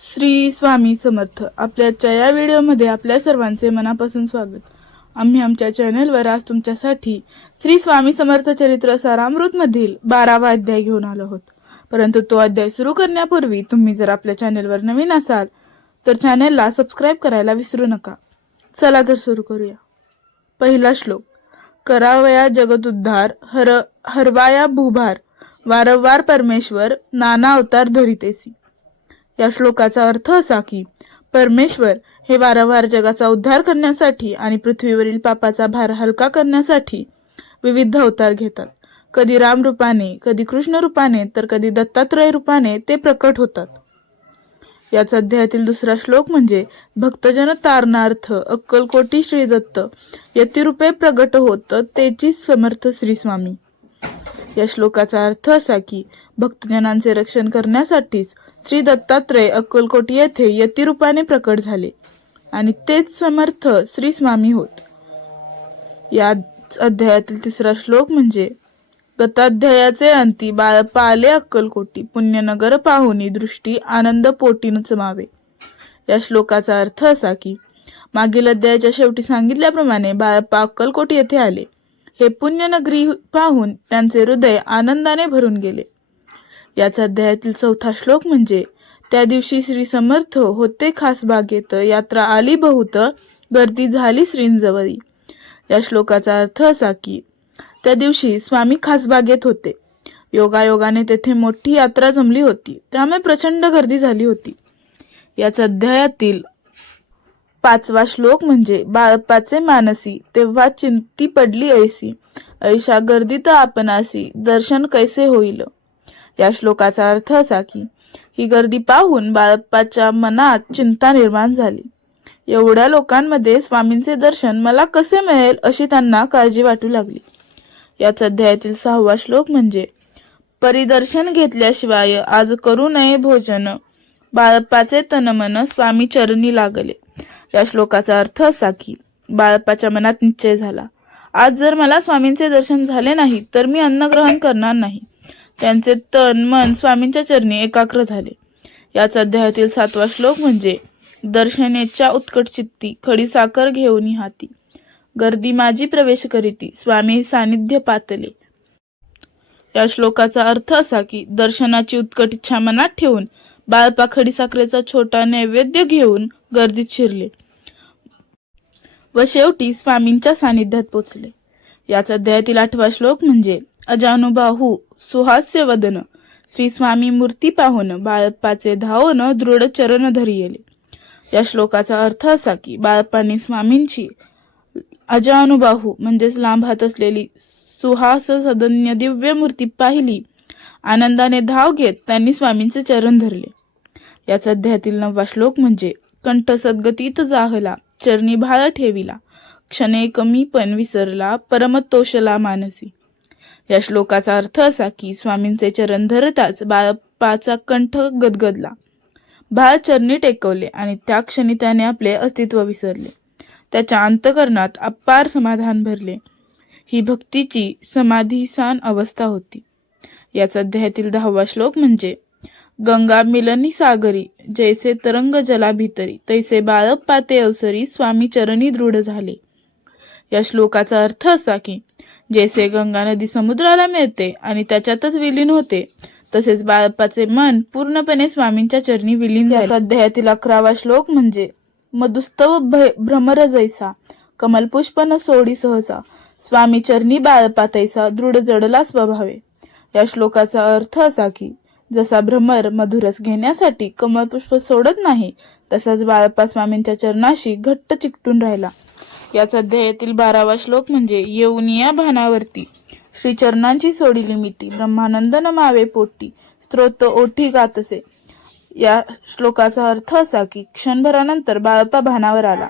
श्री स्वामी समर्थ. आपल्याच्या या व्हिडिओमध्ये आपल्या सर्वांचे मनापासून स्वागत. आम्ही आमच्या चॅनलवर आज तुमच्यासाठी श्री स्वामी समर्थ चरित्र सारामृतमधील बारावा अध्याय घेऊन आलो आहोत. परंतु तो अध्याय सुरू करण्यापूर्वी तुम्ही जर आपल्या चॅनलवर नवीन असाल तर चॅनलला सबस्क्राईब करायला विसरू नका. चला तर सुरू करूया. पहिला श्लोक. करावया जगदुद्धार हर हरवाया भूभार वारंवार परमेश्वर नाना अवतार धरितेसी. या श्लोकाचा अर्थ असा की परमेश्वर हे वारंवार जगाचा उद्धार करण्यासाठी आणि पृथ्वीवरील पापाचा भार हलका करण्यासाठी विविध अवतार घेतात. कधी राम रूपाने कधी कृष्ण रूपाने तर कधी दत्तात्रय रूपाने ते प्रकट होतात. याच अध्यायातील दुसरा श्लोक म्हणजे भक्तजन तारणार्थ अक्कलकोटी श्री दत्त यतिरूपे प्रगट होत तेची समर्थ श्री स्वामी. या श्लोकाचा अर्थ असा की भक्तजनांचे रक्षण करण्यासाठीच श्री दत्तात्रय अक्कलकोट येथे यतिरूपाने प्रकट झाले आणि तेच समर्थ श्री स्वामी होत. या अध्यायातील तिसरा श्लोक म्हणजे गताध्यायाचे अंती बाळ आले अक्कलकोटी पुण्यनगर पाहुनी दृष्टी आनंद पोटीन चमावे या श्लोकाचा अर्थ असा की मागील अध्यायाच्या शेवटी सांगितल्याप्रमाणे बाळप्पा अक्कलकोट येथे आले. हे पुण्यनगरी पाहून त्यांचे हृदय आनंदाने भरून गेले. याचा अध्यायातील चौथा श्लोक म्हणजे त्या दिवशी श्री समर्थ होते खास बागेत यात्रा आली बहुत गर्दी झाली श्रींजवळी. या श्लोकाचा अर्थ असा की त्या दिवशी स्वामी खासबागेत होते. योगायोगाने तेथे मोठी यात्रा जमली होती त्यामुळे प्रचंड गर्दी झाली होती. याच अध्यायातील पाचवा श्लोक म्हणजे बाळपाचे मानसी तेव्हा चिंती पडली ऐसी. ऐशा गर्दीत आपणासी दर्शन कैसे होईल? या श्लोकाचा अर्थ असा की ही गर्दी पाहून बाळप्पाच्या मनात चिंता निर्माण झाली. एवढ्या लोकांमध्ये स्वामींचे दर्शन मला कसे मिळेल अशी त्यांना काळजी वाटू लागली. याच अध्यायातील सहावा श्लोक म्हणजे परिदर्शन घेतल्याशिवाय आज करू नये भोजन. बाळप्पाचे तनमन स्वामी चरणी लागले. या श्लोकाचा अर्थ असा की बाळप्पाच्या मनात निश्चय झाला. आज जर मला स्वामींचे दर्शन झाले नाही तर मी अन्न ग्रहण करणार नाही. त्यांचे तन मन स्वामींच्या चरणी एकाग्र झाले. याच अध्यायातील सातवा श्लोक म्हणजे दर्शनेच्या उत्कट चित्ती खडी साखर घेऊन हाती गर्दी माझी प्रवेश करीती स्वामी सानिध्य पातले. या श्लोकाचा अर्थ असा की दर्शनाची उत्कट इच्छा मनात ठेवून बाळपा खडीसाखरेचा छोटा नैवेद्य घेऊन गर्दीत शिरले. व शेवटी स्वामींच्या सानिध्यात पोचले. याच अध्यायातील आठवा श्लोक म्हणजे अजानुबाहू सुहास्य वदन. श्री स्वामी मूर्ती पाहून बाळप्पाचे धावन दृढ चरण धरियले. या श्लोकाचा अर्थ असा की बाळप्पाने स्वामींची अजानुबाहू म्हणजेच लांब हात असलेली सुहास सदन्य दिव्य मूर्ती पाहिली. आनंदाने धाव घेत त्यांनी स्वामींचे चरण धरले. याच अध्यायातील नववा श्लोक म्हणजे कंठ सद्गतीत जाहला चरणी भाळ ठेविला. क्षणे कमी पण विसरला परमतोषला मानसी. या श्लोकाचा अर्थ असा की स्वामींचे चरण धरताच बाळप्पाचा कंठ गदगदला. बाळ चरणी टेकवले आणि त्या क्षणी त्याने आपले अस्तित्व विसरले. त्याच्या अंतकरणात अपार समाधान भरले. ही भक्तीची समाधीसान अवस्था होती. याच अध्यायातील दहावा श्लोक म्हणजे गंगा मिलनी सागरी जैसे तरंग जला भीतरी तैसे बाळप्पा ते अवसरी स्वामी चरणी दृढ झाले. या श्लोकाचा अर्थ असा की जैसे गंगा नदी समुद्राला मिळते आणि त्याच्यातच विलीन होते. तसेच बाळपाचे मन पूर्णपणे स्वामींच्या चरणी विलीन झाले. अध्यायातील अकरावा श्लोक म्हणजे मधुस्तव भ्रमर जैसा न सोडी सहसा स्वामी चरणी बाळपा तैसा दृढ जडला स्वभावे. या श्लोकाचा अर्थ असा की जसा भ्रमर मधुरस घेण्यासाठी कमलपुष्प सोडत नाही तसाच बाळप्पा स्वामींच्या चरणाशी घट्ट चिकटून राहिला. याच अध्यायातील बारावा श्लोक म्हणजे येऊनिया भानावरती. श्रीचरणांची सोडिली मिठी ब्रह्मानंद नमावे पोटी स्त्रोत ओठी गातसे. या श्लोकाचा अर्थ असा की क्षणभरानंतर बाळप्पा भानावर आला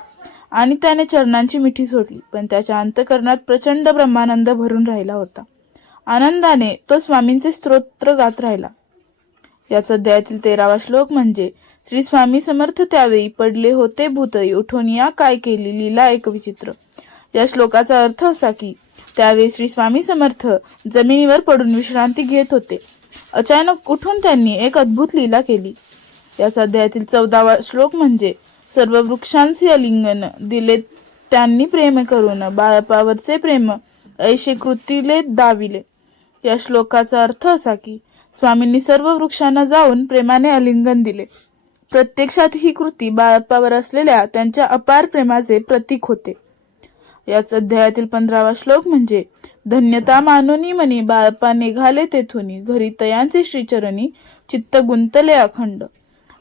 आणि त्याने चरणांची मिठी सोडली पण त्याच्या अंतकरणात प्रचंड ब्रह्मानंद भरून राहिला होता. आनंदाने तो स्वामींचे स्तोत्र गात राहिला. याच अध्यायातील तेरावा श्लोक म्हणजे श्री स्वामी समर्थ त्यावेळी पडले होते भूतई उठून या काय केली लीला एक विचित्र. या श्लोकाचा अर्थ असा की त्यावेळी श्री स्वामी समर्थ जमिनीवर पडून विश्रांती घेत होते. अचानक उठून त्यांनी एक अद्भुत लीला केली. या अध्यायातील चौदावा श्लोक म्हणजे सर्व वृक्षांशी अलिंगन दिले त्यांनी प्रेम करून बाळपावरचे प्रेम ऐशे कृतीले दाविले. या श्लोकाचा अर्थ असा की स्वामींनी सर्व वृक्षांना जाऊन प्रेमाने अलिंगन दिले. प्रत्यक्षात ही कृती बाळप्पावर असलेल्या त्यांच्या अपार प्रेमाचे प्रतीक होते. याच अध्यायातील पंधरावा श्लोक म्हणजे धन्यता मानोनी मनी बाळप्पा निघाले तेथून घरी तयांचे श्रीचरणी चित्त गुंतले अखंड.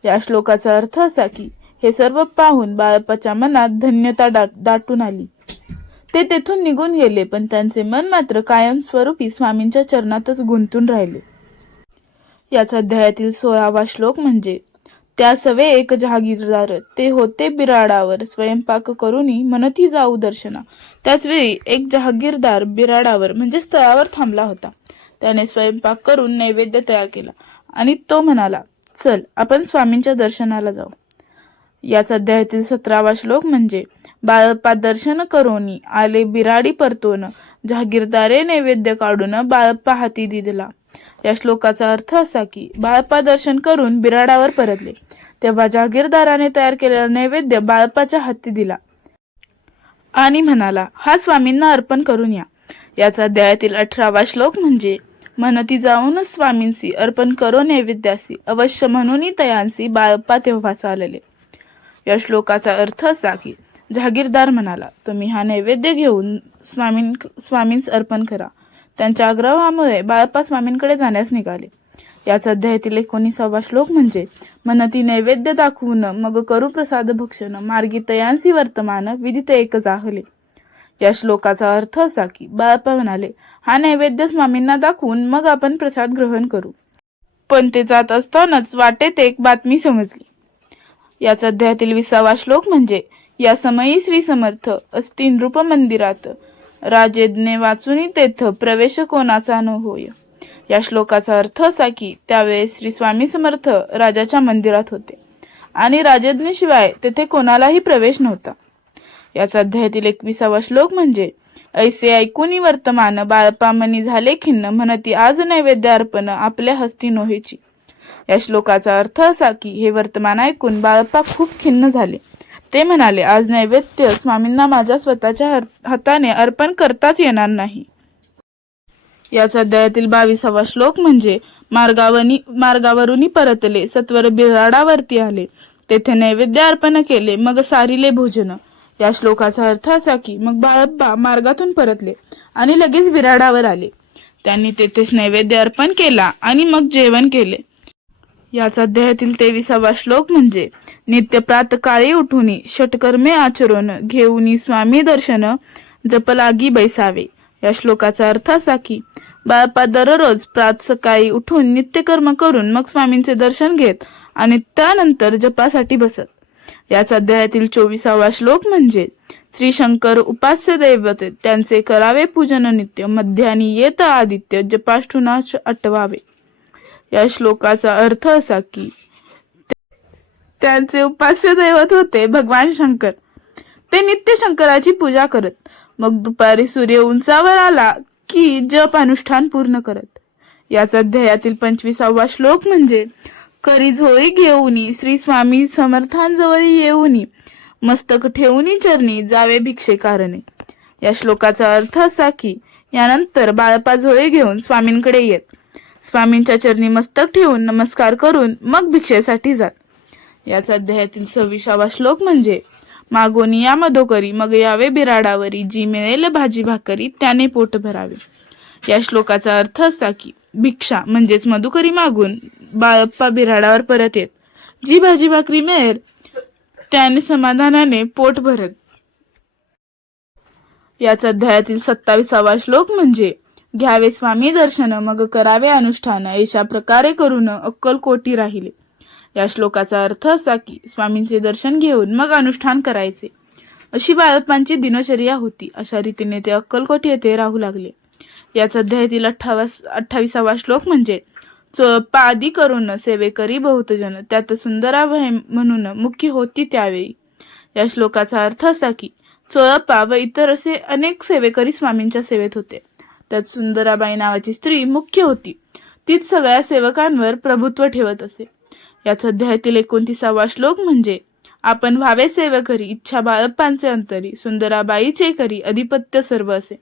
या श्लोकाचा अर्थ असा की हे सर्व पाहून बाळप्पाच्या मनात धन्यता दाट दाटून आली. ते तेथून निघून गेले पण त्यांचे मन मात्र कायमस्वरूपी स्वामींच्या चरणातच गुंतून राहिले. याच अध्यायातील सोळावा श्लोक म्हणजे त्या सवे एक जहागीरदार ते होते बिराडावर स्वयंपाक करूनी मनती जाऊ दर्शना. त्याचवेळी एक जहागीरदार बिराडावर म्हणजे स्थळावर थांबला होता. त्याने स्वयंपाक करून नैवेद्य तयार केला आणि तो म्हणाला चल आपण स्वामींच्या दर्शनाला जाऊ. याच अध्यायातील सतरावा श्लोक म्हणजे बाळप्पा दर्शन करोनी आले बिराडी परतोन जहागीरदारे नैवेद्य काढून बाळप्पा हाती दिला. या श्लोकाचा अर्थ असा की बाळप्पा दर्शन करून बिराडावर परतले. तेव्हा जहागीरदाराने तयार केलेला नैवेद्य बाळप्पाच्या हाती दिला. आणि म्हणाला हा स्वामींना अर्पण करून या. याचा अध्यायातील अठरावा श्लोक म्हणजे म्हणती जाऊनच स्वामींसी अर्पण करो नैवेद्यासी अवश्य म्हणूनही तयांसी बाळप्पा तेव्हा चालले. या श्लोकाचा अर्थ असा की जहागीरदार म्हणाला तुम्ही हा नैवेद्य घेऊन स्वामीं स्वामींस अर्पण करा. त्यांच्या आग्रहामुळे बाळप्पा स्वामींकडे जाण्यास निघाले. याच अध्यायातील एकोणीसावा श्लोक म्हणजे मनती नैवेद्य दाखवून मग करू प्रसाद भक्षण मार्गी तयांसी वर्तमान विदित एक जाहले. या श्लोकाचा अर्थ असा की बाळप्पा म्हणाले हा नैवेद्य स्वामींना दाखवून मग आपण प्रसाद ग्रहण करू. पण ते जात असतानाच वाटेत एक बातमी समजली. याच अध्यायातील विसावा श्लोक म्हणजे या समयी श्री समर्थ असती नृप मंदिरात राजेज्ञे वाचून तेथ प्रवेश कोणाचा न होय? या श्लोकाचा अर्थ असा की त्यावेळेस श्री स्वामी समर्थ राजाच्या मंदिरात होते. आणि राजज्ञेशिवाय तेथे कोणालाही प्रवेश नव्हता. याचा अध्यायातील एकविसावा श्लोक म्हणजे ऐसे ऐकूनी वर्तमान बाळपामनी झाले खिन्न म्हणती आज नैवेद्य अर्पण आपल्या हस्ती नोहेची. या श्लोकाचा अर्थ असा की हे वर्तमान ऐकून बाळप्पा खूप खिन्न झाले. ते म्हणाले आज नैवेद्य स्वामींना माझ्या स्वतःच्या हाताने अर्पण करताच येणार नाही. याचा अध्यायातील बावीसावा श्लोक म्हणजे मार्गावनी मार्गावरूनही परतले सत्वर बिराडावरती आले. तेथे नैवेद्य अर्पण केले मग सारिले भोजन. या श्लोकाचा अर्थ असा की मग बाळप्पा मार्गातून परतले आणि लगेच बिराडावर आले. त्यांनी तेथेच नैवेद्य अर्पण केला आणि मग जेवण केले. याचा अध्यायातील तेविसावा श्लोक म्हणजे नित्य प्रात काळी षटकर्मे आचरून घेऊन स्वामी दर्शन जपलागी बैसावे. या श्लोकाचा अर्थ असा की बाळपा दररोज प्रात सकाळी उठून नित्यकर्म करून मग स्वामींचे दर्शन घेत आणि त्यानंतर जपासाठी बसत. याचा अध्यायातील चोवीसावा श्लोक म्हणजे श्री शंकर उपास्य दैवत त्यांचे करावे पूजन नित्य मध्यानी येत आदित्य जपाष्टुनाश अटवावे. या श्लोकाचा अर्थ असा की त्यांचे उपास्य दैवत होते भगवान शंकर. ते नित्य शंकराची पूजा करत मग दुपारी सूर्य उंचावर आला की जप अनुष्ठान पूर्ण करत. याचा अध्यायातील पंचवीसावा श्लोक म्हणजे करी झोळी घेऊनी श्री स्वामी समर्थांजवळ येऊनी मस्तक ठेवूनी चरणी जावे भिक्षे कारणे. या श्लोकाचा अर्थ असा की यानंतर बाळपा झोळे घेऊन स्वामींकडे येत. स्वामींच्या चरणी मस्तक ठेवून नमस्कार करून मग भिक्षेसाठी जात. याच अध्यायातील सव्वीसावा श्लोक म्हणजे मागोनी या मधोकरी मग यावे बिराडावरी जी मिळेल भाजी भाकरी त्याने पोट भरावे. या श्लोकाचा अर्थ असा की भिक्षा म्हणजेच मधुकरी मागून बाळप्पा बिराडावर परत येत. जी भाजी भाकरी मिळेल त्याने समाधानाने पोट भरत. याच अध्यायातील सत्तावीसावा श्लोक म्हणजे घ्यावे स्वामी दर्शन मग करावे अनुष्ठान अशा प्रकारे करून अक्कलकोटी राहिले. या श्लोकाचा अर्थ असा की स्वामींचे दर्शन घेऊन मग अनुष्ठान करायचे. अशी बाळप्पांची दिनचर्या होती. अशा रीतीने ते अक्कलकोट येथे राहू लागले. याच अध्यायातील अठ्ठावीस अठ्ठावीसावा श्लोक म्हणजे पादी करून सेवे करी बहुतजन त्यात सुंदराभय म्हणून मुख्य होती त्यावेळी. या श्लोकाचा अर्थ असा की चोळप्पा व इतर असे अनेक सेवेकरी स्वामींच्या सेवेत होते. त्यात सुंदराबाई नावाची स्त्री मुख्य होती. तीच सगळ्या सेवकांवर प्रभुत्व ठेवत असे. याच अध्यायातील एकोणतीसावा श्लोक म्हणजे आपण व्हावे सेवकरी इच्छा बाळप्पांचे अंतरी सुंदराबाईचे करी अधिपत्य सर्व असे.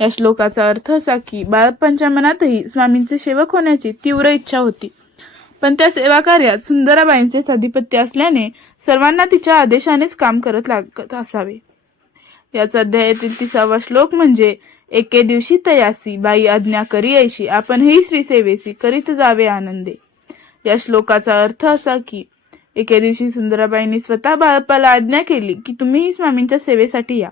या श्लोकाचा अर्थ असा की बाळप्पांच्या मनातही स्वामींचे सेवक होण्याची तीव्र इच्छा होती. पण त्या सेवा कार्यात सुंदराबाईंचेच अधिपत्य असल्याने सर्वांना तिच्या आदेशानेच काम करत लागत असावे. याचा अध्यायातील तिसावा श्लोक म्हणजे एके दिवशी तयासी बाई आज्ञा करी ऐशी आपणही श्री सेवेसी करीत जावे आनंदे. या श्लोकाचा अर्थ असा की एके दिवशी सुंदराबाईंनी स्वतः बाळप्पाला आज्ञा केली की तुम्हीही स्वामींच्या सेवेसाठी या.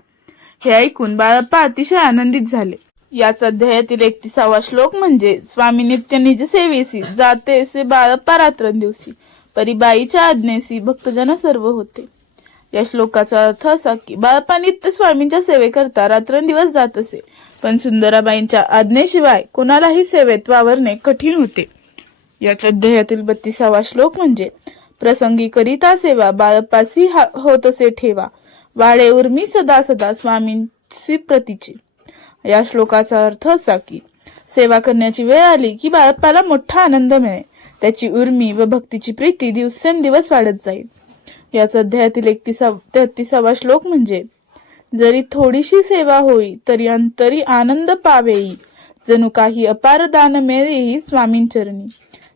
हे ऐकून बाळप्पा अतिशय आनंदित झाले. याच अध्यायातील एकतीसावा श्लोक म्हणजे स्वामी नित्य निज सेवेसी जातेसे बाळप्पा रात्रंदिवसी. परी बाईच्या आज्ञेसी भक्तजन सर्व होते. या श्लोकाचा अर्थ असा की बाळप्पा नित्य स्वामींच्या सेवेकरता रात्रंदिवस जात असे. पण सुंदराबाईंच्या आज्ञेशिवाय कोणालाही सेवेत वावरणे कठीण होते. याच्या अध्यायातील बत्तीसावा श्लोक म्हणजे प्रसंगी करिता सेवा बाळप्पासी हा- होत असे ठेवा. वाडे उर्मी सदा सदा स्वामींची प्रतीची. या श्लोकाचा अर्थ असा की सेवा करण्याची वेळ आली की बाळप्पाला मोठा आनंद मिळेल. त्याची उर्मी व भक्तीची प्रीती दिवसेंदिवस वाढत जाईल. याच अध्यायातील एकतीसा तेहतीसावा श्लोक म्हणजे जरी थोडीशी सेवा होई तरी अंतरी आनंद पावेई. जणू काही अपार दान मिळेही स्वामींचरणी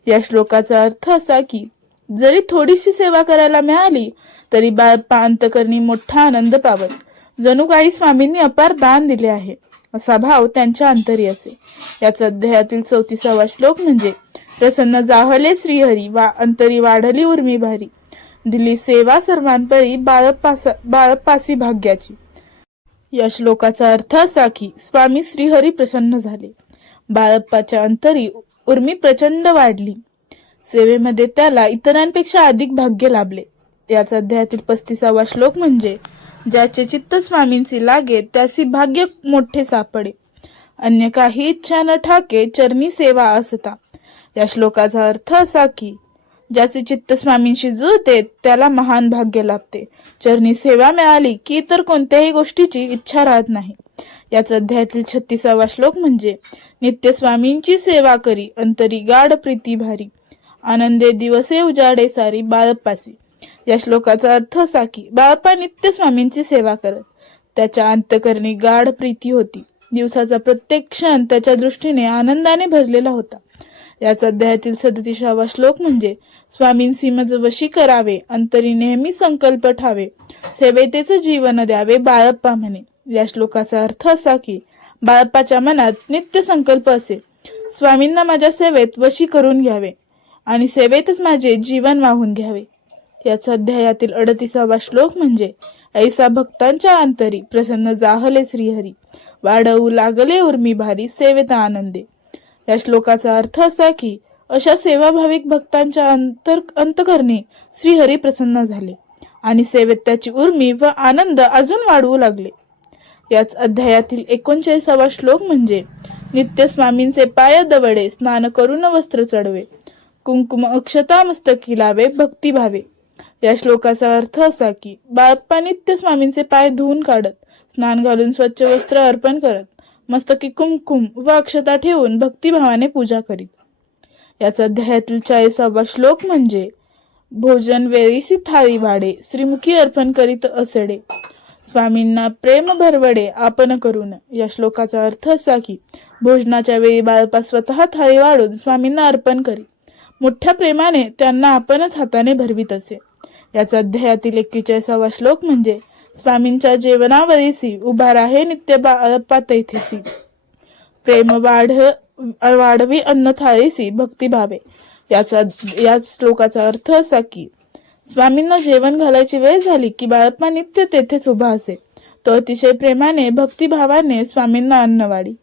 या श्लोकाचा अर्थ असा की जरी थोडीशी सेवा करायला मिळाली तरी बाळप्पा अंतकरणी मोठा आनंद पावत. जणू काही स्वामींनी अपार दान दिले आहे असा भाव त्यांच्या अंतरी असे. याच अध्यायातील चौतीसावा श्लोक म्हणजे प्रसन्न जाहले श्रीहरी वा अंतरी वाढली उर्मी भारी. दिली सेवा सर्वांपरी बाळप्पासा बाळप्पासी भाग्याची. या श्लोकाचा अर्थ असा की स्वामी श्रीहरी प्रसन्न झाले. बाळप्पाच्या अंतरी उर्मी प्रचंड वाढली. सेवेमध्ये त्याला इतरांपेक्षा अधिक भाग्य लाभले. याचा अध्यायातील पस्तीसावा श्लोक म्हणजे ज्याचे चित्त स्वामींची लागे त्यासी भाग्य मोठे सापडे. अन्य काही इच्छा न ठाके चरणी सेवा असता. या श्लोकाचा अर्थ असा की ज्याचे चित्त स्वामींशी जुळते त्याला महान भाग्य लाभते. चरणी सेवा मिळाली की इतर कोणत्याही गोष्टीची इच्छा राहत नाही. याच अध्यायातील छत्तीसावा श्लोक म्हणजे नित्य स्वामींची सेवा करी अंतरी गाढ प्रीती भारी. आनंदे दिवसे उजाडे सारी बाळप्पासी. या श्लोकाचा अर्थ असा की बाळप्पा नित्य स्वामींची सेवा करत. त्याच्या अंतकरणी गाढ प्रीती होती. दिवसाचा प्रत्येक क्षण त्याच्या दृष्टीने आनंदाने भरलेला होता. याचा अध्यायातील सदतीसावा श्लोक म्हणजे स्वामींसी मज वशी करावे अंतरी नेहमी संकल्प ठावे सेवेतेच जीवन द्यावे बाळप्पा म्हणे. या श्लोकाचा अर्थ असा की बाळप्पाच्या मनात नित्य संकल्प असे. स्वामींना माझ्या सेवेत वशी करून घ्यावे आणि सेवेतच माझे जीवन वाहून घ्यावे. याचा अध्यायातील अडतीसावा श्लोक म्हणजे ऐसा भक्तांच्या अंतरी प्रसन्न जाहले श्रीहरी. वाढवू लागले उर्मी भारी सेवेत आनंदे. या श्लोकाचा अर्थ असा की अशा सेवाभाविक भक्तांच्या अंतर अंतकरणी श्रीहरी प्रसन्न झाले आणि सेवेत त्याची उर्मी व आनंद अजून वाढवू लागले. याच अध्यायातील एकोणचाळीसावा श्लोक म्हणजे नित्य स्वामींचे पाय दवडे स्नान करून वस्त्र चढवे कुंकुम अक्षता मस्तकी लावे भक्ती भावे. या श्लोकाचा अर्थ असा की बाप्पा नित्य स्वामींचे पाय धुवून काढत स्नान घालून स्वच्छ वस्त्र अर्पण करत मस्तकी कुमकुम व अक्षता ठेवून भक्तिभावाने पूजा करीत. याचा अध्यायातील चाळीसावा श्लोक म्हणजे भोजन वेळीसी थाळी वाढे श्रीमुखी अर्पण करीत असडे. स्वामींना प्रेम भरवडे आपण करून. या श्लोकाचा अर्थ असा की भोजनाच्या वेळी बाळपा स्वतः थाळी वाढून स्वामींना अर्पण करी. मोठ्या प्रेमाने त्यांना आपणच हाताने भरवीत असे. याचा अध्यायातील एक्केचाळीसावा श्लोक म्हणजे स्वामींच्या जेवणावरीसी उभा राहे नित्य बाळप्पा तैथेसी प्रेम वाढ वाढवी अन्न थाळीसी भक्ती भावे. याचा या श्लोकाचा अर्थ असा की स्वामींना जेवण घालायची वेळ झाली की बाळप्पा नित्य तेथेच उभा असे. तो अतिशय प्रेमाने भक्तिभावाने स्वामींना अन्न वाढी.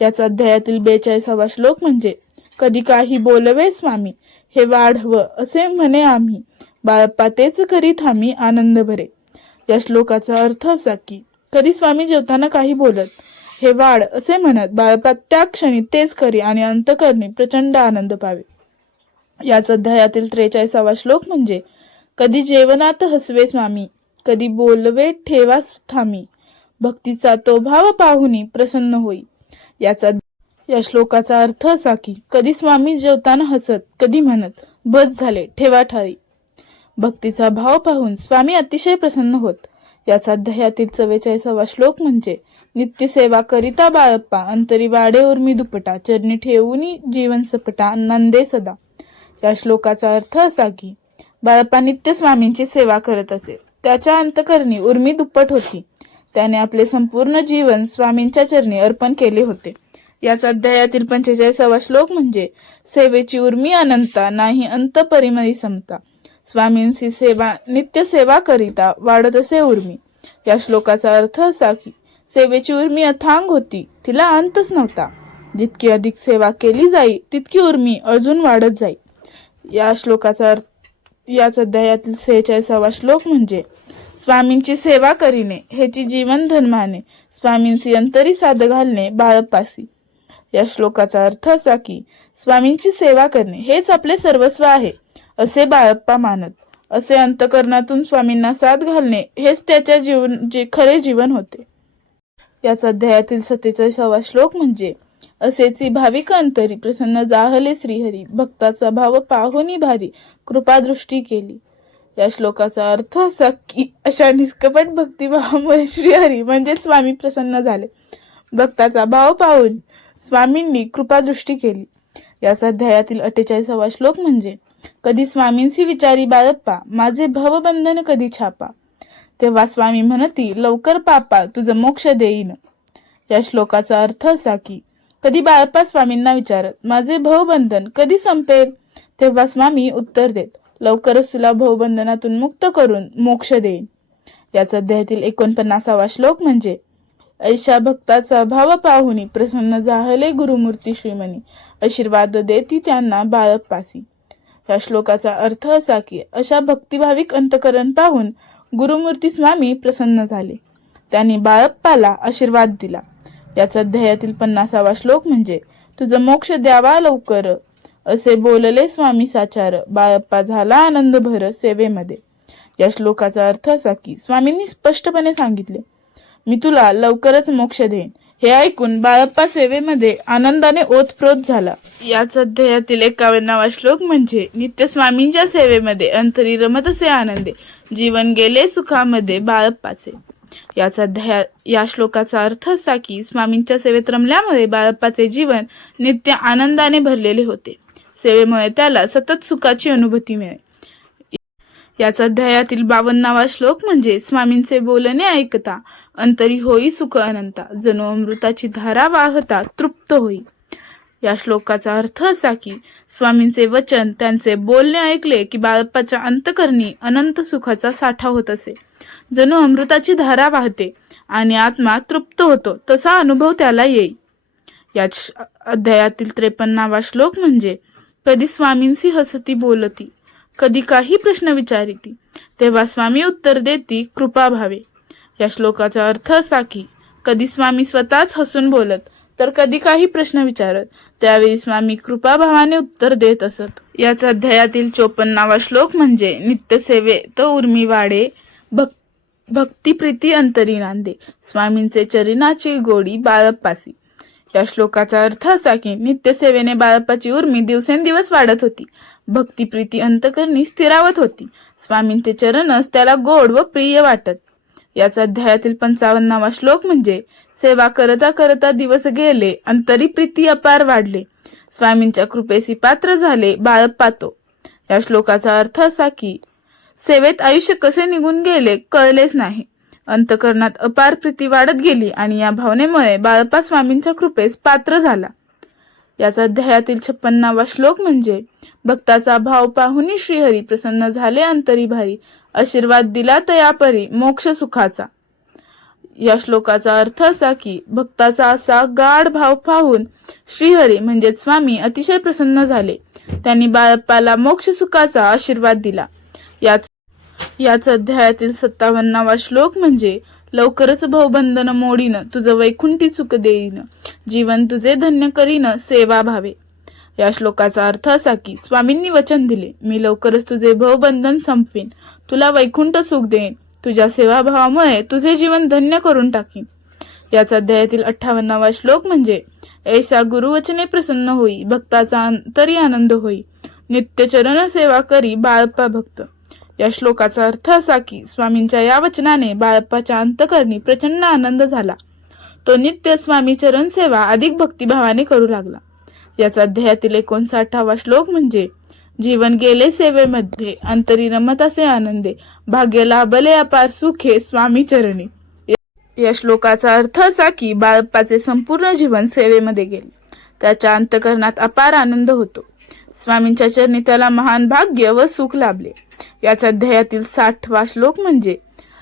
याचा अध्यायातील बेचाळीसावा श्लोक म्हणजे कधी काही बोलवे स्वामी हे वाढव असे म्हणे आम्ही. बाळप्पा तेच करीत आम्ही आनंद भरे. या श्लोकाचा अर्थ असा की कधी स्वामी जेवताना काही बोलत हे वाढ असे म्हणत बाळपात त्या क्षणी तेच करी आणि अंतकरणी प्रचंड आनंद पावे. याच अध्यायातील त्रेचाळीसावा श्लोक म्हणजे कधी जेवणात हसवे स्वामी कधी बोलवे ठेवा थामी भक्तीचा तो भाव पाहुनी प्रसन्न होई. याचा या श्लोकाचा अर्थ असा की कधी स्वामी जेवताना हसत कधी म्हणत बस झाले ठेवा ठाई. भक्तीचा भाव पाहून स्वामी अतिशय प्रसन्न होत. याचा अध्यायातील चव्वेचाळीसावा श्लोक म्हणजे नित्य सेवा करिता बाळप्पा अंतरी वाडे उर्मी दुपटा चरणी ठेवूनी जीवन सपटा नंदे सदा. या श्लोकाचा अर्थ असा की बाळप्पा नित्य स्वामींची सेवा करत असे. त्याच्या अंतकरणी उर्मी दुप्पट होती. त्याने आपले संपूर्ण जीवन स्वामींच्या चरणी अर्पण केले होते. याच अध्यायातील पंचेचाळीसावा श्लोक म्हणजे सेवेची उर्मी अनंता नाही अंत परिमयी समता. स्वामींची सेवा नित्य सेवा करिता वाढत असे उर्मी. या श्लोकाचा अर्थ असा की सेवेची उर्मी अथांग होती तिला अंतच नव्हता. जितकी अधिक सेवा केली जाई तितकी उर्मी अजून वाढत जाई. या श्लोकाचा अर्थ याच अध्यायातील सेहेचाळीसावा श्लोक म्हणजे स्वामींची सेवा करीने ह्याची जीवन धर्माने स्वामींची अंतरी साध घालणे बाळपासी. या श्लोकाचा अर्थ असा की स्वामींची सेवा करणे हेच आपले सर्वस्व आहे. असे बाळप्पा मानत असे अंतकरणातून स्वामींना साथ घालणे हेच त्याच्या जीवन जे खरे जीवन होते. याच अध्यायातील सवा श्लोक म्हणजे असेची भाविक अंतरी प्रसन्न जाहले श्रीहरी भक्ताचा भाव पाहुनी भारी कृपादृष्टी केली. या श्लोकाचा अर्थ असा की अशा निष्कपट भक्तिभावामुळे श्रीहरी म्हणजेच स्वामी प्रसन्न झाले. भक्ताचा भाव पाहून स्वामींनी कृपादृष्टी केली. याच अध्यायातील अठ्ठेचाळीसावा श्लोक म्हणजे कधी स्वामींशी विचारी बाळप्पा माझे भवबंधन कधी छापा. तेव्हा स्वामी म्हणती लवकर पापा तुझं मोक्ष देईन. या श्लोकाचा अर्थ असा की कधी बाळप्पा स्वामींना विचारत माझे भवबंधन कधी संपेल? तेव्हा स्वामी उत्तर देत लवकरच तुला भवबंधनातून मुक्त करून मोक्ष देईन. याचा अध्यायातील एकोणपन्नासावा श्लोक म्हणजे ऐशा भक्ताचा भाव पाहुनी प्रसन्न झाले गुरुमूर्ती श्रीमनी आशीर्वाद देती त्यांना बाळप्पासी. या श्लोकाचा अर्थ असा की अशा भक्तिभाविक अंतकरण पाहून गुरुमूर्ती स्वामी प्रसन्न झाले. त्यांनी बाळप्पाला आशीर्वाद दिला. याचा ध्येयातील पन्नासावा श्लोक म्हणजे तुझं मोक्ष द्यावा लवकर. असे बोलले स्वामी साचार बाळप्पा झाला आनंद भर सेवेमध्ये या श्लोकाचा अर्थ असा की स्वामींनी स्पष्टपणे सांगितले मी तुला लवकरच मोक्ष देईन. हे ऐकून बाळप्पा सेवेमध्ये आनंदाने ओतप्रोत झाला. याच अध्यायातील एकावन्नावा श्लोक म्हणजे नित्य स्वामींच्या सेवेमध्ये अंतरी रमत असे आनंदे जीवन गेले सुखामध्ये बाळप्पाचे. याचा अध्याया या श्लोकाचा अर्थ असा की स्वामींच्या सेवेत रमल्यामुळे बाळप्पाचे जीवन नित्य आनंदाने भरलेले होते. सेवेमुळे त्याला सतत सुखाची अनुभूती मिळे याचा अध्यायातील बावन्नावा श्लोक म्हणजे स्वामींचे बोलणे ऐकता अंतरी होई सुख अनंता जणू अमृताची धारा वाहता तृप्त होई. या श्लोकाचा अर्थ असा की स्वामींचे वचन त्यांचे बोलणे ऐकले की बाळपाच्या अंतकरणी अनंत सुखाचा साठा होत असे. जणू अमृताची धारा वाहते आणि आत्मा तृप्त होतो तसा अनुभव त्याला येई. या अध्यायातील त्रेपन्नावा श्लोक म्हणजे कधी स्वामींशी हसती बोलती कधी काही प्रश्न विचारिती तेव्हा स्वामी उत्तर देती कृपा भावे. या श्लोकाचा अर्थ असा की कधी स्वामी स्वतःच हसून बोलत तर कधी काही प्रश्न विचारत त्यावेळी स्वामी कृपाभावाने उत्तर देत असत. याच अध्यायातील चोपन्नावा श्लोक म्हणजे नित्यसेवे तो उर्मी वाडे भक् भक्तिप्रीती अंतरी नांदे स्वामींचे चरिनाची गोडी बाळप्पासी. या श्लोकाचा अर्थ असा की नित्यसेवेने बाळप्पाची उर्मी दिवसेंदिवस वाढत होती. भक्तिप्रीती अंतकरणी स्थिरावत होती. स्वामींचे चरणच त्याला गोड व प्रिय वाटत. याचा अध्यायातील पंचावन्नावा श्लोक म्हणजे सेवा करता करता दिवस गेले अंतरी प्रीती अपार वाढले. स्वामींच्या कृपेसी पात्र झाले बाळप पातो. या श्लोकाचा अर्थ असा की सेवेत आयुष्य कसे निघून गेले कळलेच नाही. अंतकरणात अपार प्रीती वाढत गेली आणि या भावनेमुळे बाळप्पा स्वामींच्या कृपेस पात्र झाला. याचा अध्यायातील छप्पन्नावा श्लोक म्हणजे भक्ताचा भाव पाहुनी श्रीहरी प्रसन्न झाले अंतरी भारी आशीर्वाद दिला तयापरी मोक्ष सुखाचा. या श्लोकाचा अर्थ असा की भक्ताचा असा गाढ भाव पाहून श्रीहरी म्हणजे स्वामी अतिशय प्रसन्न झाले. त्यांनी बाळप्पाला मोक्ष सुखाचा आशीर्वाद दिला. याच याच अध्यायातील सत्तावन्नावा श्लोक म्हणजे लवकरच भवबंधन मोडीन तुझं वैकुंठी चुक देईन. जीवन तुझे धन्य करीन सेवा भावे. या श्लोकाचा अर्थ असा की स्वामींनी वचन दिले मी लवकरच तुझे भवबंधन संपवीन. तुला वैकुंठ सुख देईन. तुझ्या सेवाभावामुळे तुझे जीवन धन्य करून टाकीन. याचा अध्यायातील अठ्ठावन्नावा श्लोक म्हणजे ऐसा गुरुवचने प्रसन्न होई भक्ताचा अंतरी आनंद होई. नित्यचरण सेवा करी बाळप्पा भक्त. या श्लोकाचा अर्थ असा की स्वामींच्या या वचनाने बाळप्पाच्या अंतकरणी प्रचंड आनंद झाला. तो नित्य स्वामी चरण सेवा अधिक भक्तिभावाने करू लागला. याचा अध्यायातील एकोणसाठावा श्लोक म्हणजे जीवन गेले सेवेमध्ये अंतरी रमत असे आनंदे भाग्य लाभले अपार सुखे स्वामी चरणी. या श्लोकाचा अर्थ असा की बाळप्पाचे संपूर्ण जीवन सेवेमध्ये गेले. त्याच्या अंतकरणात अपार आनंद होतो. स्वामींच्या चरणी त्याला महान भाग्य व सुख लाभले. याच अध्यायातील साठवा श्लोक म्हणजे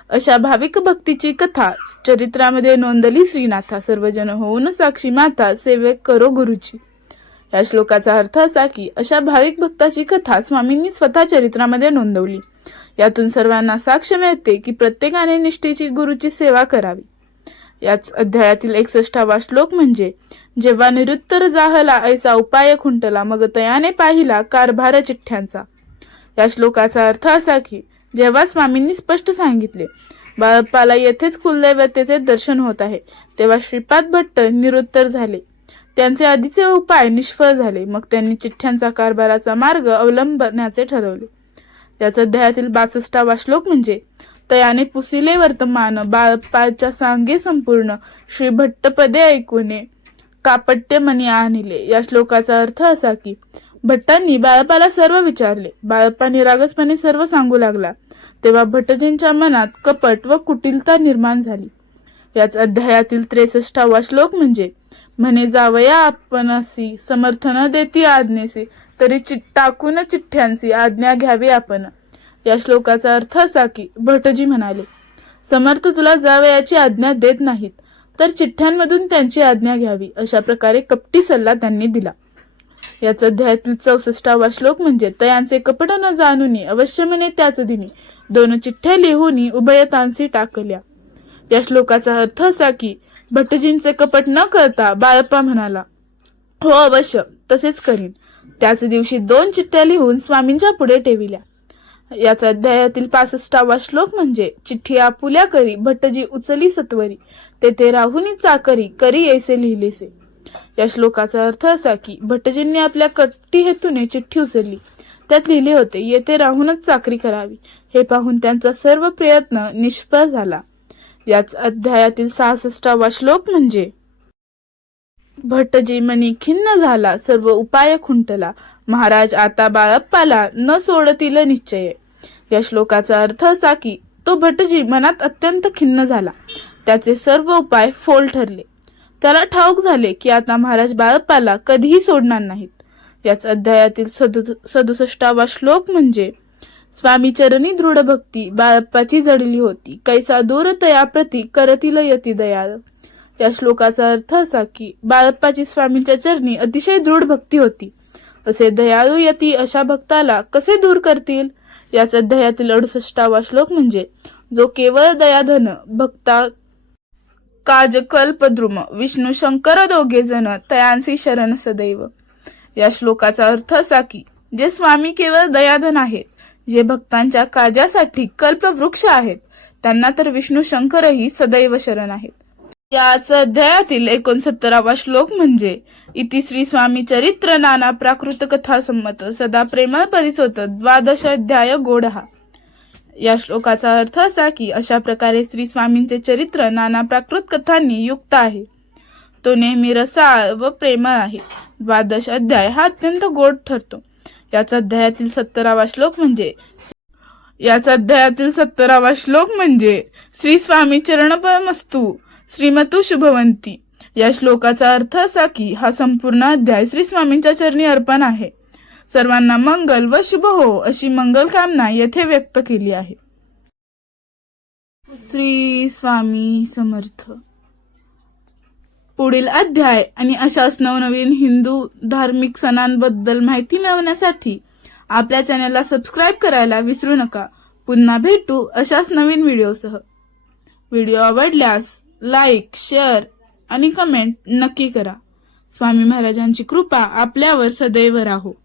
अशा भाविक भक्तीची कथा चरित्रामध्ये नोंदली श्रीनाथा सर्वजन होऊन साक्षी माता सेवे करो गुरुची या श्लोकाचा अर्थ असा की अशा भाविक भक्ताची कथा स्वामींनी स्वतः चरित्रामध्ये नोंदवली. यातून सर्वांना साक्ष मिळते की प्रत्येकाने निष्ठेची गुरुची सेवा करावी. याच अध्यायातील एकसष्टावा श्लोक म्हणजे जेव्हा निरुत्तर जाहला ऐसा उपाय खुंटला मग तयाने पाहिला कारभार चिठ्ठ्यांचा. या श्लोकाचा अर्थ असा की जेव्हा स्वामींनी स्पष्ट सांगितले बाळप्पाला येथेच कुलदैवतेचे दर्शन होत आहे तेव्हा श्रीपाद भट्ट निरुत्तर झाले. त्यांचे आधीचे उपाय निष्फळ झाले मग त्यांनी चिठ्ठ्यांचा कारभाराचा मार्ग अवलंबण्याचे ठरवले. त्याच अध्यायातील बासष्टावा श्लोक म्हणजे तयाने पुसिले वर्तमान बाळप्पाच्या सांगे संपूर्ण श्री भट्टपदे ऐकूने कापट्य मनी आणले. या श्लोकाचा अर्थ असा की भट्टांनी बाळपाला सर्व विचारले. बाळप्पा निरागसपणे सर्व सांगू लागला. तेव्हा भट्टजींच्या मनात कपट व कुटिलता निर्माण झाली. याच अध्यायातील त्रेसष्टावा श्लोक म्हणजे म्हणे जावया आपणसी समर्थन देती आज्ञेसी तरी टाकून चिठ्ठ्यांसी आज्ञा घ्यावी आपण. या श्लोकाचा अर्थ असा की भटजी म्हणाले समर्थ तुला जावयाची आज्ञा देत नाहीत तर चिठ्ठ्यांमधून त्यांची आज्ञा घ्यावी. अशा प्रकारे कपटी सल्ला त्यांनी दिला. याचा अध्यायातील चौसष्टावा श्लोक म्हणजे तयांचे कपट न जाणून अवश्य म्हणे त्याच दिनी. दोन चिठ्ठ्या लिहून उभयतांसी टाकल्या. या श्लोकाचा अर्थ असा की भट्टजींचे कपट न करता बाळप्पा म्हणाला हो अवश्य तसेच करीन. त्याच दिवशी दोन चिठ्ठ्या लिहून स्वामींच्या पुढे ठेविल्या. याचा अध्यायातील पासष्टावा श्लोक म्हणजे चिठ्ठी आपुल्या करी भट्टजी उचली सत्वरी. तेथे राहुनी चाकरी करी ऐसे लिहिलेसे. या श्लोकाचा अर्थ असा की भट्टजींनी आपल्या कट्टी हेतूने चिठ्ठी उचलली. त्यात लिहिले होते येथे राहूनच चाकरी करावी. हे पाहून त्यांचा सर्व प्रयत्न निष्फळ झाला. याच अध्यायातील सहासष्टावा श्लोक म्हणजे भट्टजी मनी खिन्न झाला सर्व उपाय खुंटला. महाराज आता बाळप्पाला न सोडतील निश्चय. या श्लोकाचा अर्थ असा की तो भट्टजी मनात अत्यंत खिन्न झाला. त्याचे सर्व उपाय फोल ठरले. त्याला ठाऊक झाले की आता महाराज बाळप्पाला कधीही सोडणार नाहीत. याच अध्यायातील सदु सदुसष्टावा श्लोक म्हणजे स्वामी चरणी दृढ भक्ती बाळप्पाची जडली होती. कैसा दूर तयाप्रती करतील यती दयाळ. या श्लोकाचा अर्थ असा की बाळप्पाची स्वामींच्या चरणी अतिशय दृढ भक्ती होती. असे दयाळू यती अशा भक्ताला कसे दूर करतील? याच अध्यायातील अडुसष्टावा श्लोक म्हणजे जो केवळ दयाधन भक्ता काज कल्पद्रुम विष्णू शंकर दोघे जण तयांसी शरण सदैव. या श्लोकाचा अर्थ असा की जे स्वामी केवळ दयाधन आहेत जे भक्तांच्या काजासाठी कल्पवृक्ष आहेत त्यांना तर विष्णू शंकरही सदैव शरण आहेत. याच अध्यायातील एकोणसत्तरावा श्लोक म्हणजे इति श्री स्वामी चरित्र नाना प्राकृत कथा संमत सदा प्रेमळ परिसोत द्वादश अध्याय गोडहा. या श्लोकाचा अर्थ असा की अशा प्रकारे श्री स्वामींचे चरित्र नाना प्राकृत कथांनी युक्त आहे. तो नेहमी रसाळ व प्रेमळ आहे. द्वादश अध्याय हा अत्यंत गोड ठरतो. याचा अध्यायातील सत्तरावा श्लोक म्हणजे याचा अध्यायातील सत्तरावा श्लोक म्हणजे श्री स्वामी चरणपमस्तू श्रीमतू शुभवंती. या श्लोकाचा अर्थ असा की हा संपूर्ण अध्याय श्री स्वामींच्या चरणी अर्पण आहे. सर्वांना मंगल व शुभ हो अशी मंगल कामना येथे व्यक्त केली आहे. श्री स्वामी समर्थ. पुढील अध्याय आणि अशाच नवनवीन हिंदू धार्मिक सणांबद्दल माहिती मिळवण्यासाठी आपल्या चॅनलला सबस्क्राईब करायला विसरू नका. पुन्हा भेटू अशाच नवीन व्हिडिओसह. व्हिडिओ आवडल्यास लाईक शेअर आणि कमेंट नक्की करा. स्वामी महाराजांची कृपा आपल्यावर सदैव राहो.